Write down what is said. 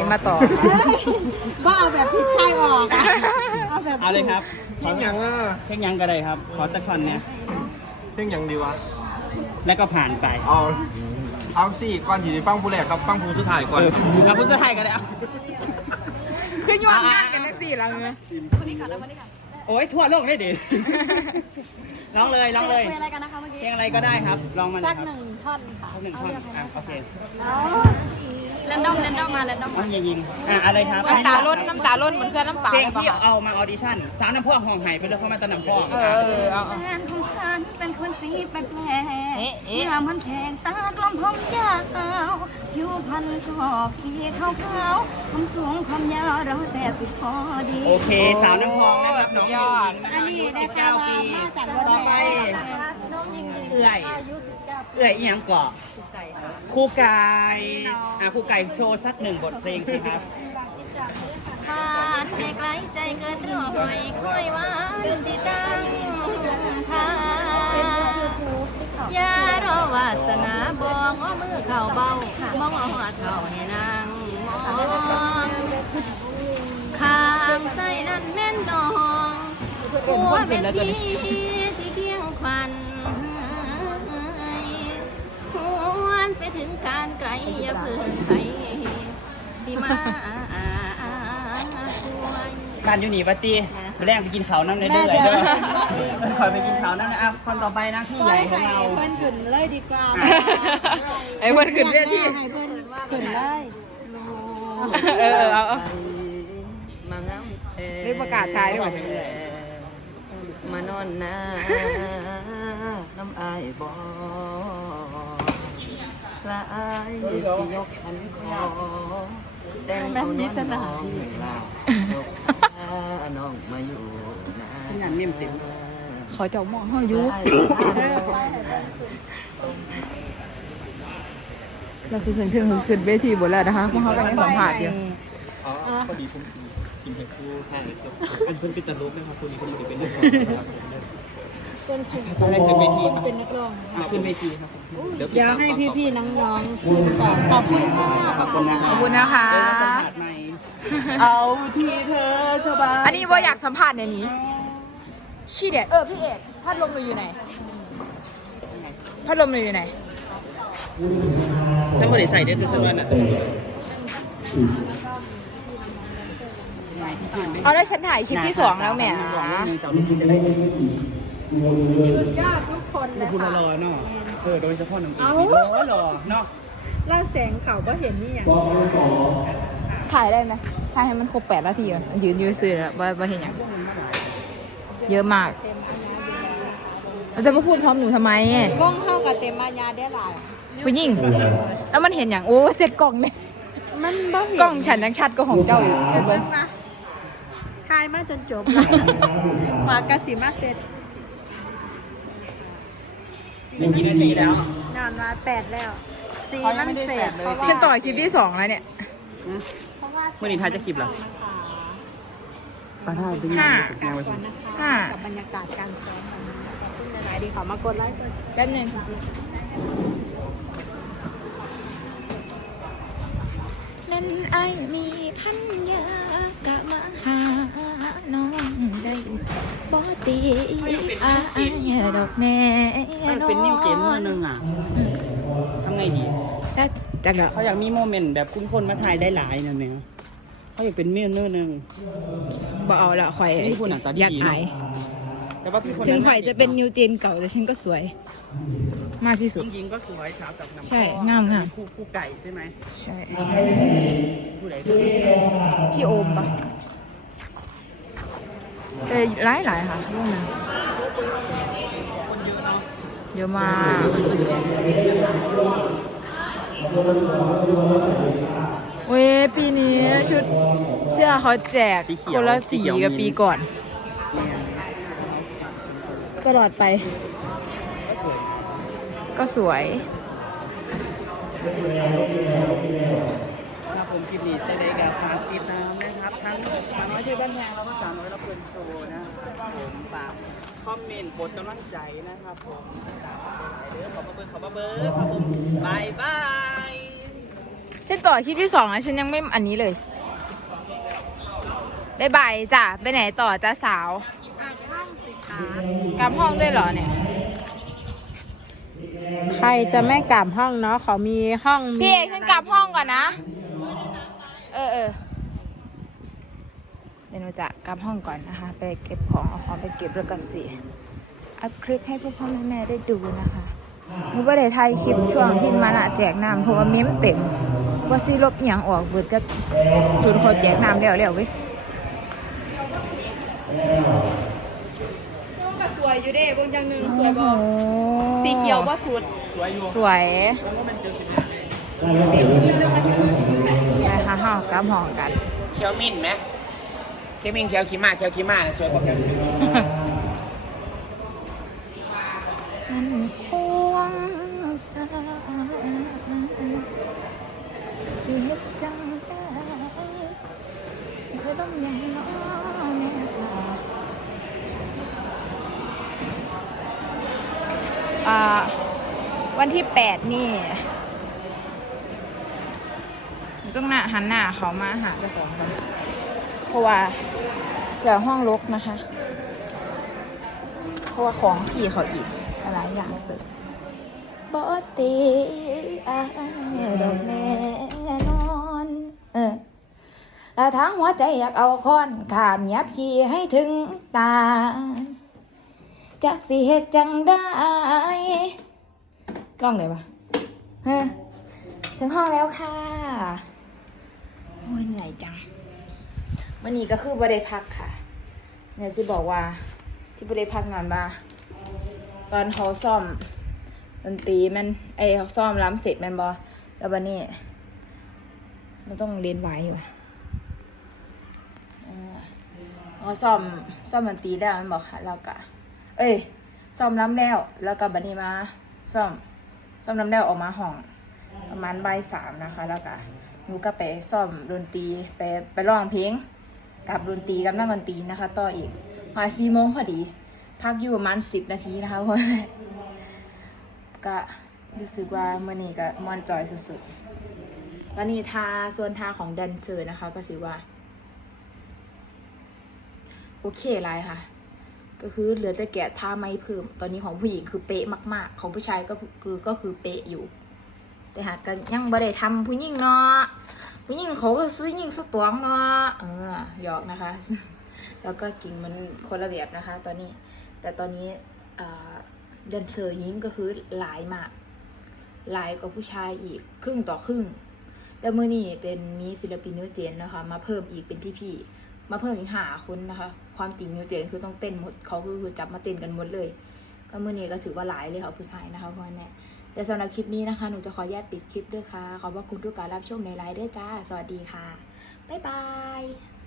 นี้มาต่อ ก็เอาแบบผิดชายออกอะเอาแบบเอาเลยครับเพลงหยังอะเพลงยังก็ได้ครับ ขอสักท่อนเนี่ยเพลงหยังดีวะ แล้วก็ผ่านไปเอา เอาสิก่อนที่จะฟังผู้แรกครับ ฟังผู้สุดท้ายก่อนเอาพุทธไทยก็ได้เอาขึ้นยวงงานกันแท็กซี่เราเลยโอ้ยทั่วโลกได้ดิร้องเลยร้องเลย คุยอะไรกันนะคะเมื่อกี้เพลงอะไรก็ได้ครับลองมาเลสัยกครับหนึ่ง ท่อนค่ะสักหนึ่งท่อนอะโอเคเรนดอมเรนดอมมาเรนดอมต้องยิงยิงอะอะไรครับน้ำตาล้นน้ำตาล้นเหมือนเครื่องน้ำเปล่าเพลงเลยที่ปะคะเอามาออดิชั่นสาวน้ำพ่อห้องไห้ไปเลยเข้ามาตะน้ำพ่อเออเออเอาเอา แฟนของฉันเป็นคนสีแปลกเอ๊ะๆเอ๊ะงามมันแข็งตากลมผมยาวผิวพรรณก็ออกสีขาวๆความสูงความยาวเราแต่สิบพอดี โอเค สาวน้ำพองนะครับสุน้อดงยยิงอยิดงนะอันนี้อายุได้สิบข่าเก้าวปีมาจากต่อไปน้องยิงยิง เอื่อย อายุสิบเก้าปีเอื่อยอีหยังเกาะครูไก่อะครูไก่โชว์สักหนึ่งบทเพลงสิครับ ผ่านใจไกลใจเกินรอยคอยหวานที่ตั้งทางอย่ารอวาสนาบองเอามือเข่าเบามองเอาหัวเข่าให้นางมองข้างใส่นั้นแม่นดองหัวเป็นพี่ที่เคียงควัน วนไปถึงการไกลอย่าเพิ่งไปสิมาช่วยการอยู่หนีปาร์ตี้แรกไปกินข้าวน้ำในเดือดใช่ไหมมันคอยไปกินข้าวน้ำนะอะคนต่อไปนะพี่ใหญ่ของเรา เพิ่นขึ้นเลยดีกว่าไอ้เพื่อนขึ้นเวทีให้เพิ่นขึ้นเลยเออเออเอาเอา มางามเรียกประกาศชายด้วยมานอนนาน้ำอายบอค ลายสิยกขันคอแต่งเอานอนน้องลาลกพาน้องมาอยู่นาสัญญาณเมมเต็มขาเจ้ามองเขาอยู่เราคือขึ้นขึ้นขึ้นเวทีหมดแล้วนะคะเพราะเขากำลังสัมผัสอยู่อ๋อพอดีผมกินเห็ดคูแห้เลยครับเป็นเพื่อนปิดตลกนะครับคุณคุณเป็นเรื่องของ เป็นขึ้นอะไรขึ้นเวทีครับเป็นนักร้องอะขึ้นเวทีครับ เดี๋ยวเดี๋ยวให้พี่ๆน้องๆขึ้นก่อนขอบคุณค่ะขอบคุณนะขอบคุณนะคะเดี๋ยวเราสัมผัสใหม่เอาที่เธอสบายอันนี้ว่าอยากสัมผัสในนี้ชีเด็ดเออพี่เอกพัดลมหนูอยู่ไหนพัดลมหนูอยู่ไหน ฉันไม่ได้ใส่เด้อคือฉันว่าน่ะเอาแล้วฉันถ่ายคลิปที่สองแล้วแหมหวังว่าหนึ่งจะเอาลูกชิ้นจะได้ สุดยอดทุกคนเลยคุณค่ะรอเนาะเออโดยเฉพาะน้องเอ๋โอ้รอเนาะล่าแสงเขาก็เห็นนี่อย่างถ่ายได้ไหมถ่ายให้มันครบแปดนาทีก่อนยืนยืนซื้อแล้วว่าว่าเห็นอย่างเยอะมากเราจะมาพูดพร้อมหนูทำไมกล้องเข้ากับเต็มมายาได้หลายผู้หญิงแล้วมันเห็นอย่างโอ้เสร็จกล่องเนี่ยมันบ่เห็นกล้องฉันยังชัดก็ของเจ้าอยู่ใช่ไหมมาทายมาจนจบเลยมากระสีมาเสร็จ ไม่กี่นาทีแล้วนอนมาแปดแล้วสีเขายัมังนไม่ได้เสร็แปจดเลยเพราะว่าฉันต่อคลิปที่สองแล้วเนี่ยเพราะว่าเมื่อนี้ท้ายจะคลิปเหรอปาท่าเป็นไงห้าแนวก่อนนะคะค่ะกับบรรยากาศการซ้อมของเราขอบคุณหลายๆดีขอมากดไลค์กดแชร์แป๊บหนึงเล่นไอมีพันยากะมา บอตีอายดอกแน่มันเป็นนิ้วเจนมือหนึงอะทำไงดีแล้วจักแล้วเขาอยากมีโมเมนต์แบบคุ้มคนมาถ่ายได้หลายนั่นเนี่ยเขาอยากเป็นเมียเนื้อหนึ่งบอเอาละข่อยนี่พูดหนังตาดีอยากอายแต่ว่าพี่คนถึงนั้นข่อยจะเป็นนิวเจนเก่าแต่ฉันก็สวย มากที่สุดยิงๆก็สวยสาวจับน้ำใช่งามงามคู่คู่ไก่ใช่ไหมใช่ผู้ใดพี่โอมปะ แต่หลายหลายๆค่ะช่วงนั้นเยอะมากเว้ยปีนี้ชุดเสื้อเขาแจกคนละสีกับปีก่อน ตลอดไป ก็สวย ครับผมคลิปนี้จะได้กับฝากติดตามนะครับทั้งสาวน้อยที่บ้านแพงแล้วก็สาวน้อยรับเพื่อนโชว์นะครับผมฝากคอมเมนต์กดกำลังใจนะครับผมติดตามไปเด้อขอบพระคุณขอบพระเบอร์ครับผมบายบายฉันต่อคลิปที่สองแล้วฉันยังไม่อันนี้เลยบายบายจ้ะไปไหนต่อจ้าสาวห้องสิคะกลับห้องด้วยเหรอเนี่ย ใครจะไม่กลับห้องเนาะเขามีห้องพี่เอกฉันกลับห้องก่อนนะ เออเออเดี๋ยวหนูจะกลับห้องก่อนนะคะ ไปเก็บของเอาของไปเก็บแล้วก็สิอัพคลิปให้พ่อพ่อแม่แม่ได้ดูนะคะหนูก็ได้ถ่ายคลิปช่วงที่มาละแจกน้ำเพราะว่าเม้มเต็มว่าซีลบอหย่างออกเบิดก็จุนเขาแจกน้ำแล้วแล้วเว้ยสวยอยู่เด้บางอย่างหนึ่งสวยบอกสีเขียวว่าสุด สวยนะคะ ห้องกับห้องกันเคียวมินไหมเคียวมินเคียวขีมาเคียวขีมาสวยกว่ากันมันควงสาสิเฮ็ดจังได้เธอต้องยังน้อแม่อ่าวันที่แปดนี่ ต้องหน้าหันหน้าเขามาหาเจ้าของกันเพราะว่าเกิดห้องรกนะคะ เพราะว่าของพี่เขาอีกหลายอย่างเติมบอตีอาดอกแน่นอน เออและทั้งหัวใจอยากเอาค้อนขาเมียพี่ให้ถึงตา จากสิเหตุจังได้ร้องเลยปะเฮ้ถึงห้องแล้วค่ะ จังวันนี้ก็คือบ่ได้พักค่ะ เนี่ยสิบอกว่าที่บ่ได้พักงานมาตอนเขาซ่อมดนตรีมันไอเขาซ่อมล้ำเสร็จมันบอแล้ววันนี้มันต้องเรียนไหวอยู่ะเออเขาซ่อมซ่อมดนตรีได้วมันบอกค่ะแล้วก็เอ้ยซ่อมล้ำแล้ว แล้วก็บัดนี้มาซ่อมซ่อมล้ำแล้วออกมาห้อง ประมาณใบสามนะคะ แล้วก็ หนูก็ไปซ่อมดนตรีไปไปร้องเพลงกับดนตรีกับนักดนตรีนะคะ ต่ออีกพอสี่โมงพอดี พักอยู่ประมาณสิบนาทีนะคะว่าก็รู้สึกว่าเมื่อนี้ก็มอนจอยสุดๆ ตอนนี้ทาส่วนทาของแดนเซอร์นะคะ ก็ถือว่า โอเคไลายค่ะ ก็คือเหลือแต่แกะท่าไม่เพิ่ม ตอนนี้ของผู้หญิงคือเป๊ะมาก ๆ ของผู้ชายก็คือก็คือเป๊ะอยู่ แต่หากกันยังบ่ได้ทำผู้หญิงเนาะผู้หญิงเขาก็ซื้อหญิงสตวงเนาะเออหยอกนะคะ แล้วก็กิ่งมันคนละแบบนะคะ ตอนนี้ แต่ตอนนี้อ่าแดนเซอร์หญิงก็คือหลายมากหลายกว่าผู้ชายอีกครึ่งต่อครึ่ง แต่มือนี้เป็นมีศิลปินนิวเจนนะคะ มาเพิ่มอีกเป็นพี่ๆมาเพิ่มอีกหาคนนะคะ ความจริงนิวเจนคือต้องเต้นหมดเขาคือจับมาเต้นกันหมดเลย ก็มือนี้ก็ถือว่าหลายเลยค่ะผู้ชายนะคะพ่อแม่ แต่สำหรับคลิปนี้นะคะ หนูจะขอแยกปิดคลิปด้วยค่ะ ขอบพระคุณทุกการรับชมในไลน์ด้วยจ้า สวัสดีค่ะ บ๊ายบาย